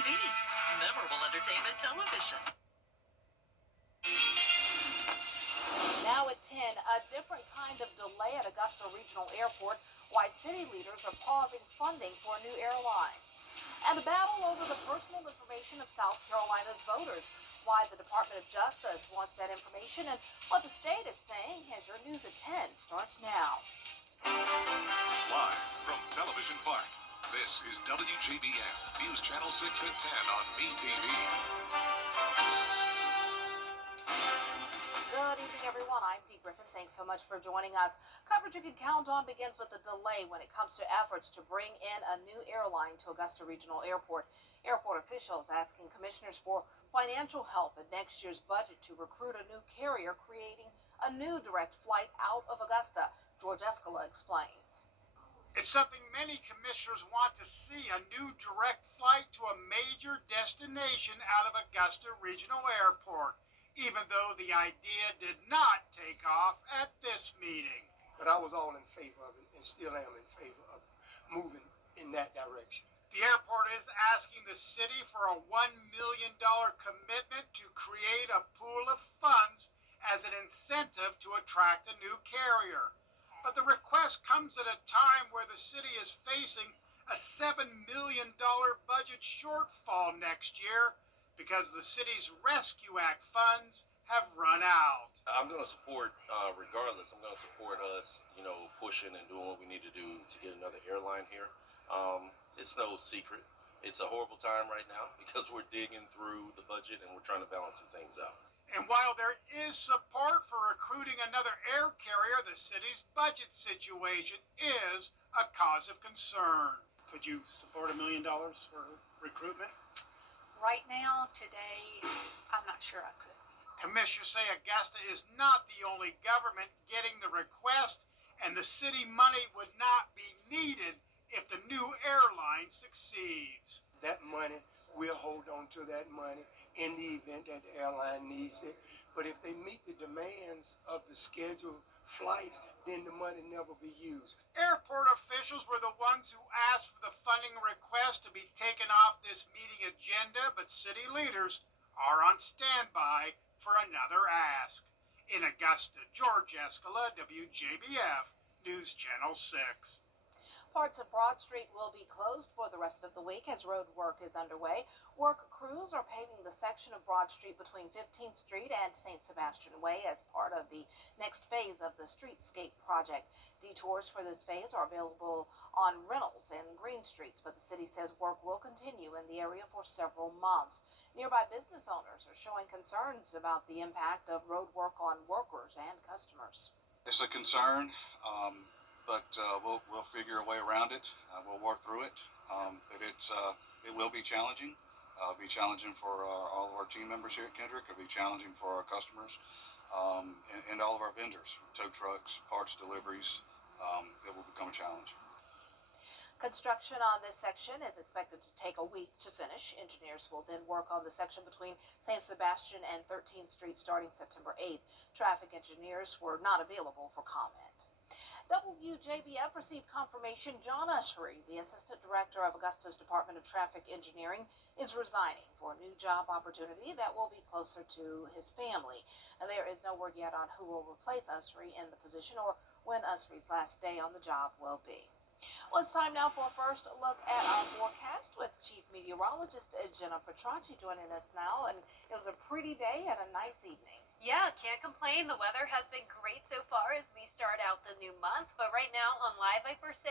MeTV, memorable entertainment television. Now at 10, a different kind of delay at Augusta Regional Airport, why city leaders are pausing funding for a new airline. And a battle over the personal information of South Carolina's voters, why the Department of Justice wants that information, and what the state is saying. As your news at 10 starts now. Live from Television Park, this is WJBF News Channel 6 at 10 on MeTV. Good evening, everyone. I'm Dee Griffin. Thanks so much for joining us. Coverage you can count on begins with a delay when it comes to efforts to bring in a new airline to Augusta Regional Airport. Airport officials asking commissioners for financial help in next year's budget to recruit a new carrier, creating a new direct flight out of Augusta. George Escala explains. It's something many commissioners want to see, a new direct flight to a major destination out of Augusta Regional Airport, even though the idea did not take off at this meeting. But I was all in favor of it and still am in favor of moving in that direction. The airport is asking the city for a $1 million commitment to create a pool of funds as an incentive to attract a new carrier. But the request comes at a time where the city is facing a $7 million budget shortfall next year because the city's Rescue Act funds have run out. I'm going to support, regardless, I'm going to support us, pushing and doing what we need to do to get another airline here. It's no secret. It's a horrible time right now because we're digging through the budget and we're trying to balance some things out. And while there is support for recruiting another air carrier, the city's budget situation is a cause of concern. Could you support $1 million for recruitment? Right now, today, I'm not sure I could. Commissioners say Augusta is not the only government getting the request, and the city money would not be needed if the new airline succeeds. That money, we'll hold on to that money in the event that the airline needs it. But if they meet the demands of the scheduled flights, then the money never be used. Airport officials were the ones who asked for the funding request to be taken off this meeting agenda, but city leaders are on standby for another ask. In Augusta, George Escala, WJBF News Channel 6. Parts of Broad Street will be closed for the rest of the week as road work is underway. Work crews are paving the section of Broad Street between 15th Street and St. Sebastian Way as part of the next phase of the streetscape project. Detours for this phase are available on Reynolds and Green Streets, but the city says work will continue in the area for several months. Nearby business owners are showing concerns about the impact of road work on workers and customers. It's a concern. But we'll figure a way around it. We'll work through it. But it will be challenging. It'll be challenging for all of our team members here at Kendrick. It'll be challenging for our customers and all of our vendors, tow trucks, parts deliveries. It will become a challenge. Construction on this section is expected to take a week to finish. Engineers will then work on the section between St. Sebastian and 13th Street starting September 8th. Traffic engineers were not available for comment. WJBF received confirmation John Ushery, the Assistant Director of Augusta's Department of Traffic Engineering, is resigning for a new job opportunity that will be closer to his family. And there is no word yet on who will replace Ushery in the position or when Ushery's last day on the job will be. Well, it's time now for a first look at our forecast with Chief Meteorologist Jenna Petracci joining us now. And it was a pretty day and a nice evening. Yeah, can't complain. The weather has been great so far as we start out the new month. But right now on Live Viper 6,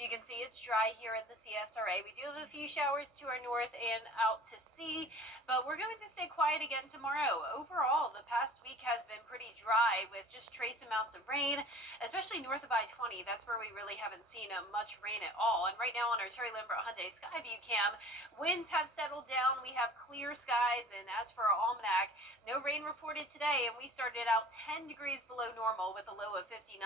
you can see it's dry here in the CSRA. We do have a few showers to our north and out to sea, but we're going to stay quiet again tomorrow. Overall, the past week has been pretty dry with just trace amounts of rain, especially north of I-20. That's where we really haven't seen much rain at all. And right now on our Terry Lambert Hyundai Skyview cam, winds have settled down. We have clear skies, and as for our almanac, no rain reported today. today, and we started out 10 degrees below normal with a low of 59.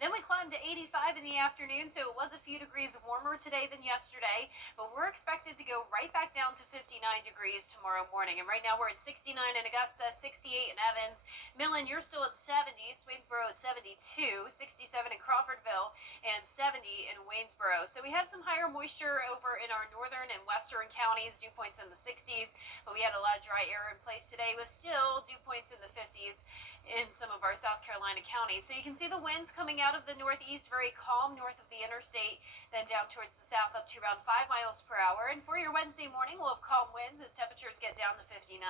Then we climbed to 85 in the afternoon, so it was a few degrees warmer today than yesterday, but we're expected to go right back down to 59 degrees tomorrow morning. And right now we're at 69 in Augusta, 68 in Evans. Millen, you're still at 70, Swainsboro at 72, 67 in Crawfordville, and 70 in Waynesboro. So we have some higher moisture over in our northern and western counties, dew points in the 60s, but we had a lot of dry air in place today with still dew points in the 50s in some of our South Carolina counties. So you can see the winds coming out of the northeast, very calm north of the interstate, then down towards the south up to around 5 miles per hour. And for your Wednesday morning, we'll have calm winds as temperatures get down to 59.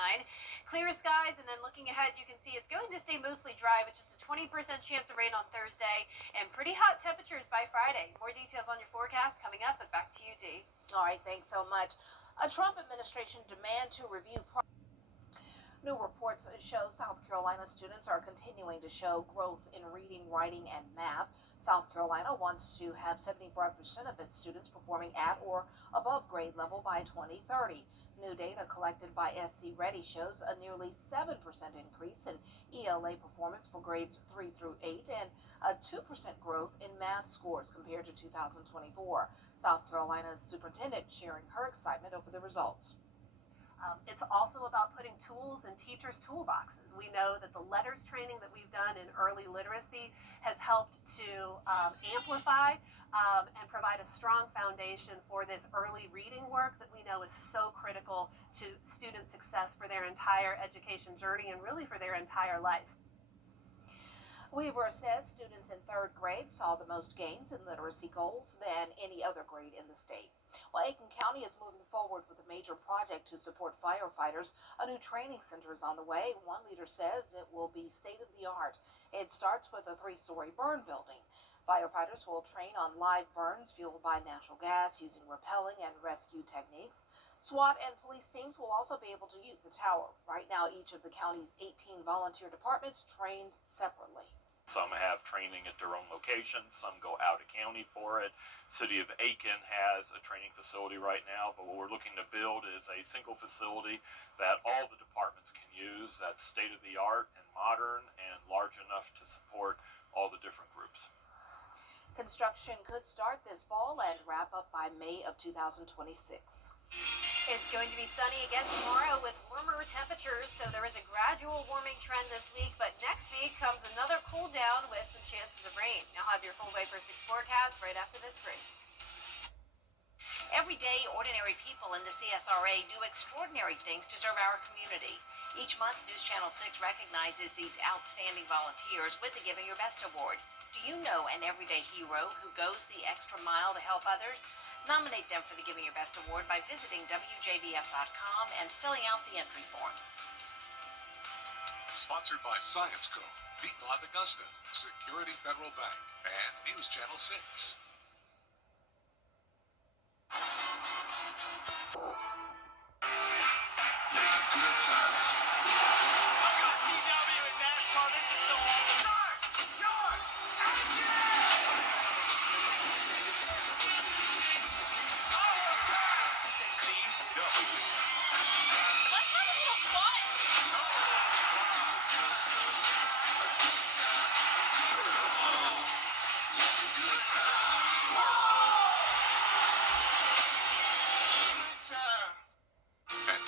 Clear skies, and then looking ahead, you can see it's going to stay mostly dry with just a 20% chance of rain on Thursday and pretty hot temperatures by Friday. More details on your forecast coming up, but back to you, Dee. All right, thanks so much. A Trump administration demand to review. New reports show South Carolina students are continuing to show growth in reading, writing, and math. South Carolina wants to have 75% of its students performing at or above grade level by 2030. New data collected by SC Ready shows a nearly 7% increase in ELA performance for grades 3 through 8 and a 2% growth in math scores compared to 2024. South Carolina's superintendent sharing her excitement over the results. It's also about putting tools in teachers' toolboxes. We know that the letters training that we've done in early literacy has helped to amplify and provide a strong foundation for this early reading work that we know is so critical to student success for their entire education journey and really for their entire lives. Weaver says students in 3rd grade saw the most gains in literacy goals than any other grade in the state. Well, Aiken County is moving forward with a major project to support firefighters. A new training center is on the way. One leader says it will be state-of-the-art. It starts with a 3-story burn building. Firefighters will train on live burns fueled by natural gas using rappelling and rescue techniques. SWAT and police teams will also be able to use the tower. Right now, each of the county's 18 volunteer departments trained separately. Some have training at their own location. Some go out of county for it. City of Aiken has a training facility right now, but what we're looking to build is a single facility that all the departments can use, that's state-of-the-art and modern and large enough to support all the different groups. Construction could start this fall and wrap up by May of 2026. It's going to be sunny again tomorrow with warmer temperatures, so there is a gradual warming trend this week, but next week comes another cool down with some chances of rain. I'll have your full Viper 6 forecast right after this break. Every day, ordinary people in the CSRA do extraordinary things to serve our community. Each month, News Channel 6 recognizes these outstanding volunteers with the Giving Your Best Award. Do you know an everyday hero who goes the extra mile to help others? Nominate them for the Giving Your Best Award by visiting WJBF.com and filling out the entry form. Sponsored by Science Co., Piedmont Augusta, Security Federal Bank, and News Channel 6.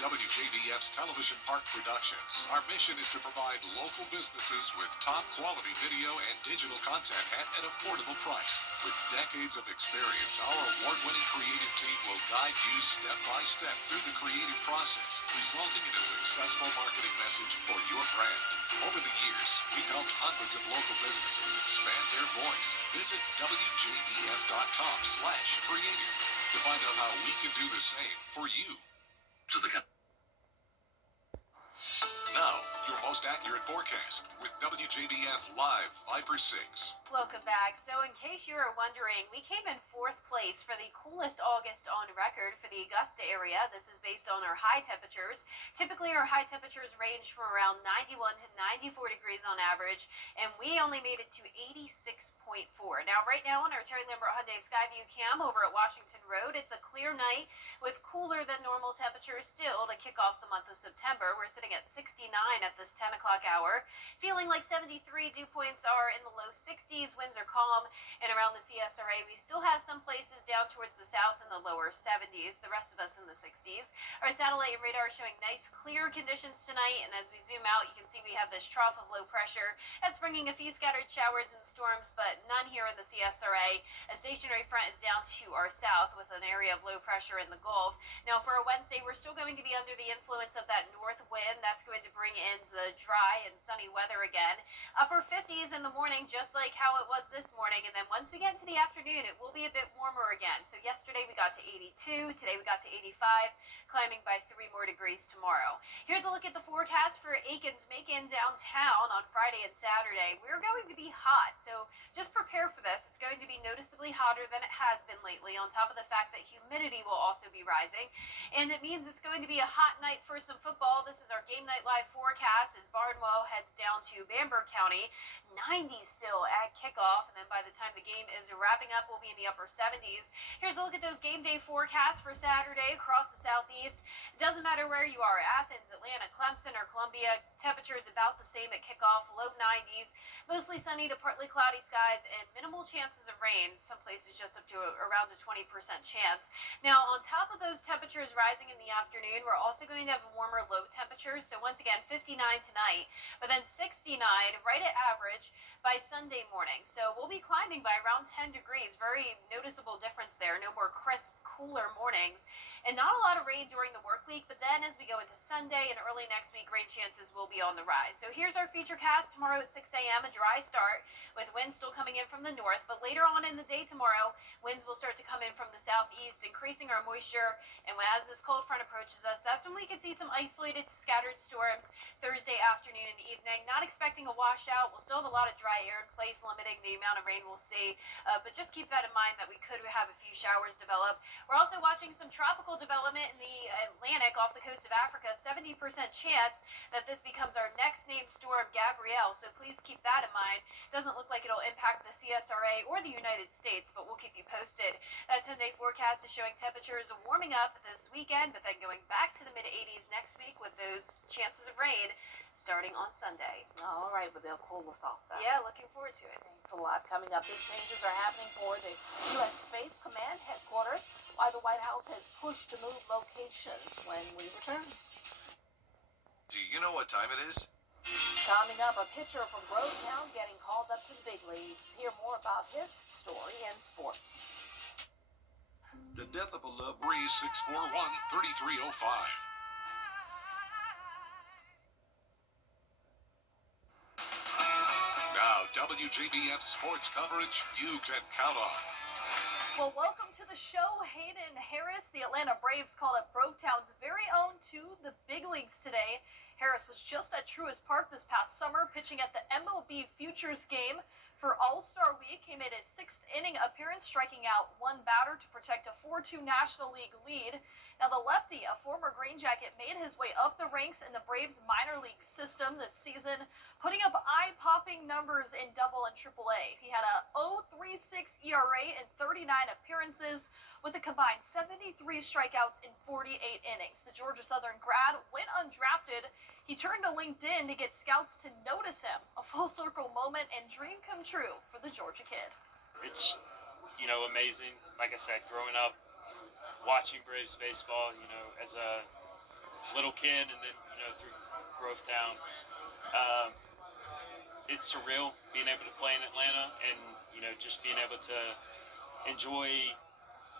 WJBF's Television Park Productions. Our mission is to provide local businesses with top quality video and digital content at an affordable price. With decades of experience, our award-winning creative team will guide you step by step through the creative process, resulting in a successful marketing message for your brand. Over the years, we've helped hundreds of local businesses expand their voice. Visit WJBF.com/creative to find out how we can do the same for you. Now, your most accurate forecast with WJBF Live Viper 6. Welcome back. So in case you were wondering, we came in 4th place for the coolest August on record for the Augusta area. This is based on our high temperatures. Typically, our high temperatures range from around 91 to 94 degrees on average, and we only made it to 86.4. Now, right now on our Terry Lambert Hyundai Skyview cam over at Washington Road, it's a clear night with cooler than normal temperatures still to kick off the month of September. We're sitting at 69 at this 10 o'clock hour. Feeling like 73, dew points are in the low 60s, winds are calm, and around the CSRA we still have some places down towards the south in the lower 70s, the rest of us in the 60s. Our satellite and radar showing nice clear conditions tonight, and as we zoom out you can see we have this trough of low pressure that's bringing a few scattered showers and storms, but none here in the CSRA. A stationary front is down to our south with an area of low pressure in the Gulf. Now for a Wednesday, we're still going to be under the influence of that north wind. That's going to bring in the dry and sunny weather again. Upper 50s in the morning, just like how it was this morning, and then once we get into the afternoon, it will be a bit warmer again. So yesterday we got to 82, today we got to 85, climbing by 3 more degrees tomorrow. Here's a look at the forecast for Aiken's Macon downtown on Friday and Saturday. We're going to be hot, so just prepare for this. It's going to be noticeably hotter than it has been lately, on top of the fact that humidity will also be rising, and it means it's going to be a hot night for some football. This is our Game Night Live forecast as Barnwell heads down to Bamberg County. 90 still at kickoff, and then by the time the game is wrapping up, we'll be in the upper 70s. Here's a look at those game day forecasts for Saturday across the southeast. It doesn't matter where you are, Athens, Atlanta, Clemson, or Columbia, temperatures about the same at kickoff, low 90s, mostly sunny to partly cloudy skies, and minimal chances of rain, some places just up to around a 20% chance. Now, on top of those temperatures rising in the afternoon, we're also going to have warmer low temperatures, so once again, 59 tonight, but then 69, right at average, by Sunday morning. So we'll be climbing by around 10 degrees, very noticeable difference there, no more crisp, cooler mornings, and not a lot of rain during the work week, but then as we go into Sunday and early next week, rain chances will be on the rise. So here's our future cast tomorrow at 6 a.m., a dry start with winds still coming in from the north, but later on in the day tomorrow, winds will start to come in from the southeast, increasing our moisture, and as this cold front approaches us, that's when we could see some isolated to scattered storms Thursday afternoon and evening. Not expecting a washout. We'll still have a lot of dry air in place, limiting the amount of rain we'll see, but just keep that in mind that we could have a few showers develop. We're also watching some tropical development in the Atlantic off the coast of Africa. 70% chance that this becomes our next named storm, Gabrielle, so please keep that in mind. Doesn't look like it'll impact the CSRA or the United States, but we'll keep you posted. That 10-day forecast is showing temperatures warming up this weekend, but then going back to the mid-80s next week with those chances of rain starting on Sunday. All right, but they'll cool us off then. Yeah, looking forward to it. Thanks a lot. Coming up, big changes are happening for the U.S. Space Command headquarters, why the White House has pushed to move locations when we return. Do you know what time it is? Coming up, a pitcher from Grovetown getting called up to the big leagues. Hear more about his story in sports. The death of a loved one. 641-3305. Now, WJBF sports coverage you can count on. Well, welcome to the show, Hayden Harris. The Atlanta Braves called up Grovetown's very own to the big leagues today. Harris was just at Truist Park this past summer, pitching at the MLB Futures game for All-Star Week. He made his 6th inning appearance, striking out one batter to protect a 4-2 National League lead. Now, the lefty, a former Green Jacket, made his way up the ranks in the Braves minor league system this season, putting up eye-popping numbers in Double and Triple A. He had a 0.36 ERA in 39 appearances, with a combined 73 strikeouts in 48 innings. The Georgia Southern grad went undrafted. He turned to LinkedIn to get scouts to notice him. A full circle moment and dream come true for the Georgia kid. It's, amazing. Like I said, growing up, watching Braves baseball, as a little kid and then, through Grovetown, it's surreal being able to play in Atlanta and, just being able to enjoy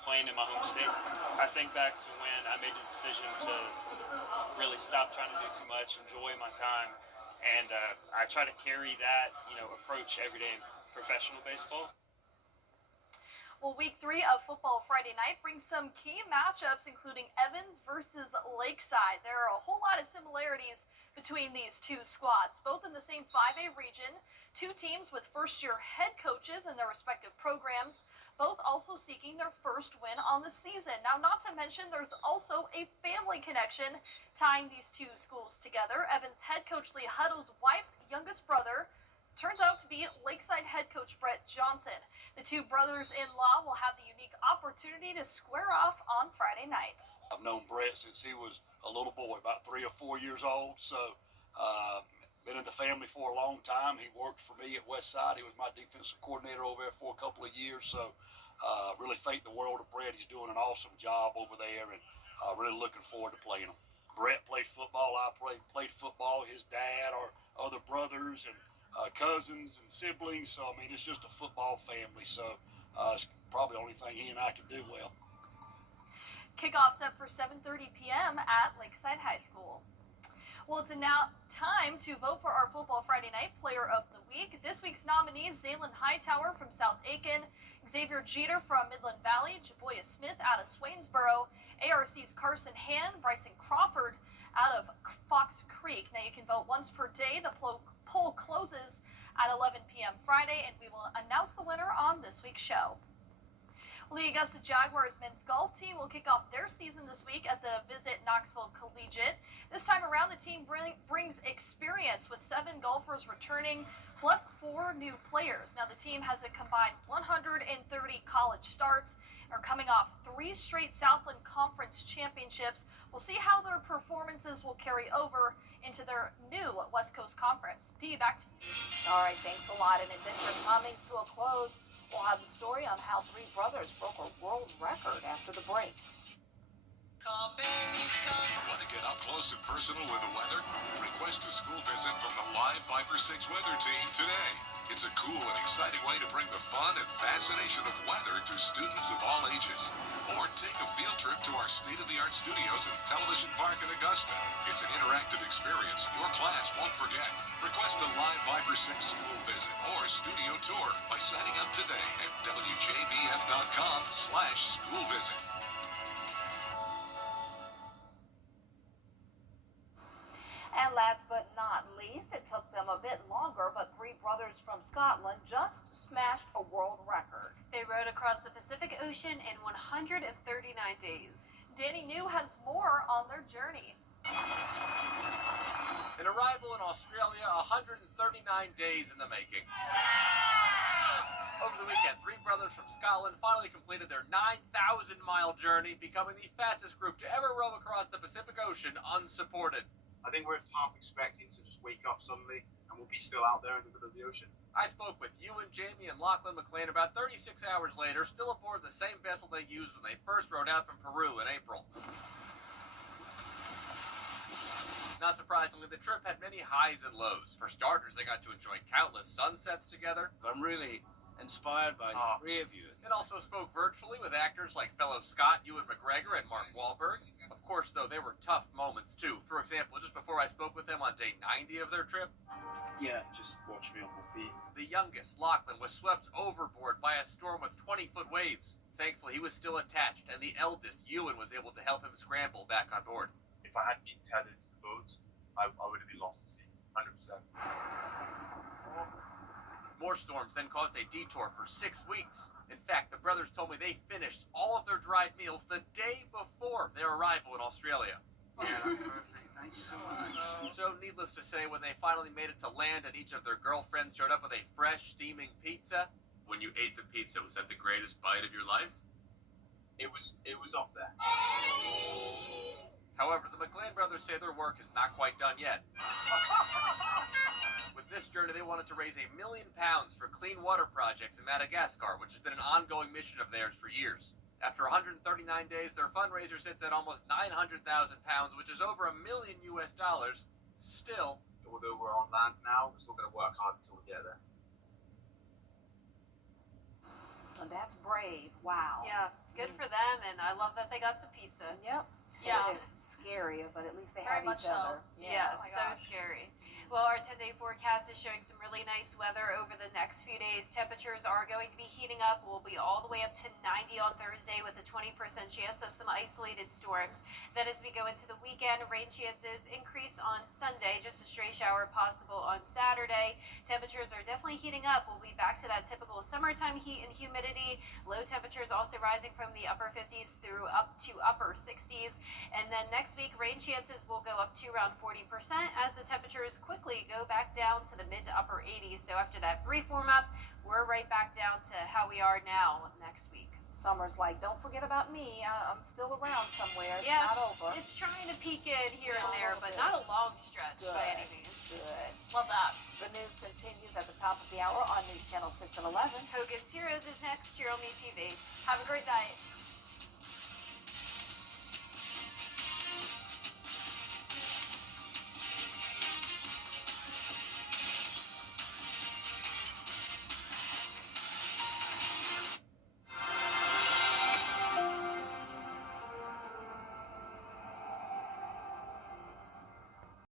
playing in my home state. I think back to when I made the decision to really stop trying to do too much, enjoy my time, and I try to carry that, approach every day in professional baseball. Well, week 3 of Football Friday Night brings some key matchups, including Evans versus Lakeside. There are a whole lot of similarities between these two squads, both in the same 5A region, two teams with first-year head coaches in their respective programs, both also seeking their first win on the season. Now, not to mention, there's also a family connection tying these two schools together. Evans head coach Lee Huddle's wife's youngest brother turns out to be Lakeside head coach Brett Johnson. The two brothers-in-law will have the unique opportunity to square off on Friday night. I've known Brett since he was a little boy, about 3 or 4 years old, so been in the family for a long time. He worked for me at Westside. He was my defensive coordinator over there for a couple of years. So really think the world of Brett. He's doing an awesome job over there, and really looking forward to playing him. Brett played football. I played football. His dad, our other brothers and cousins and siblings. So, I mean, it's just a football family. So it's probably the only thing he and I can do well. Kickoff set for 7:30 p.m. at Lakeside High School. Well, it's now time to vote for our Football Friday Night Player of the Week. This week's nominees: Zaylin Hightower from South Aiken, Xavier Jeter from Midland Valley, Jaboya Smith out of Swainsboro, ARC's Carson Hand, Bryson Crawford out of Fox Creek. Now you can vote once per day. The poll closes at 11 p.m. Friday, and we will announce the winner on this week's show. Well, the Augusta Jaguars men's golf team will kick off their season this week at the Visit Knoxville Collegiate. This time around, the team brings experience with 7 golfers returning, plus 4 new players. Now, the team has a combined 130 college starts, are coming off 3 straight Southland Conference championships. We'll see how their performances will carry over into their new West Coast Conference. Dee, back to you. All right, thanks a lot. An adventure coming to a close. We'll have the story on how 3 brothers broke a world record after the break. Want to get up close and personal with the weather? Request a school visit from the Live Viper 6 weather team today. It's a cool and exciting way to bring the fun and fascination of weather to students of all ages. Or take a field trip to our state-of-the-art studios at Television Park in Augusta. It's an interactive experience your class won't forget. Request a Live Viper 6 school visit or studio tour by signing up today at WJBF.com/school visit. And last but not least, it took them a bit longer, but 3 brothers from Scotland just smashed a world record. They rode across the Pacific Ocean in 139 days. Danny New has more on their journey. An arrival in Australia, 139 days in the making. Over the weekend, 3 brothers from Scotland finally completed their 9,000-mile journey, becoming the fastest group to ever row across the Pacific Ocean unsupported. I think we're half expecting to just wake up suddenly and we'll be still out there in the middle of the ocean. I spoke with Ewan, Jamie, and Lachlan McLean about 36 hours later, still aboard the same vessel they used when they first rode out from Peru in April. Not surprisingly, the trip had many highs and lows. For starters, they got to enjoy countless sunsets together. I'm really inspired by the 3 of you. It also spoke virtually with actors like fellow Scott Ewan McGregor and Mark Wahlberg. Of course, though, there were tough moments, too. For example, just before I spoke with them on day 90 of their trip, just watch me on my feet. the youngest, Lachlan, was swept overboard by a storm with 20-foot waves. Thankfully, he was still attached, and the eldest, Ewan, was able to help him scramble back on board. If I hadn't been tethered to the boat, I would have been lost at sea, 100%. More storms then caused a detour for 6 weeks. In fact, the brothers told me they finished all of their dried meals the day before their arrival in Australia. Yeah, that's perfect. Thank you so much. So, needless to say, when they finally made it to land and each of their girlfriends showed up with a fresh, steaming pizza, when you ate the pizza, was that the greatest bite of your life? It was up there. However, the McLean brothers say their work is not quite done yet. With this journey, they wanted to raise £1 million for clean water projects in Madagascar, which has been an ongoing mission of theirs for years. After 139 days, their fundraiser sits at almost £900,000, which is over $1 million. Still, although we're on land now, we're still going to work hard until we get there. And that's brave. Wow. Yeah, good for them, and I love that they got some pizza. Yep. Yeah. It's scary, but at least they Very have much each other. so. Yeah, Oh my so gosh. scary. Well, our 10-day forecast is showing some really nice weather over the next few days. Temperatures are going to be heating up. We'll be all the way up to 90 on Thursday with a 20% chance of some isolated storms. Then as we go into the weekend, rain chances increase on Sunday, just a stray shower possible on Saturday. Temperatures are definitely heating up. We'll be back to that typical summertime heat and humidity. Low temperatures also rising from the upper 50s through up to upper 60s. And then next week, rain chances will go up to around 40% as the temperatures quickly go back down to the mid to upper 80s. So after that brief warm up, we're right back down to how we are now next week. Summer's like, don't forget about me. I'm still around somewhere. It's Yeah, not over. it's trying to peek in here Yeah, and a there, little but bit. not a long stretch by any Good. means. Good. Love that. The news continues at the top of the hour on News Channel 6 and 11. Hogan's Heroes is next here on MeTV. Have a great night.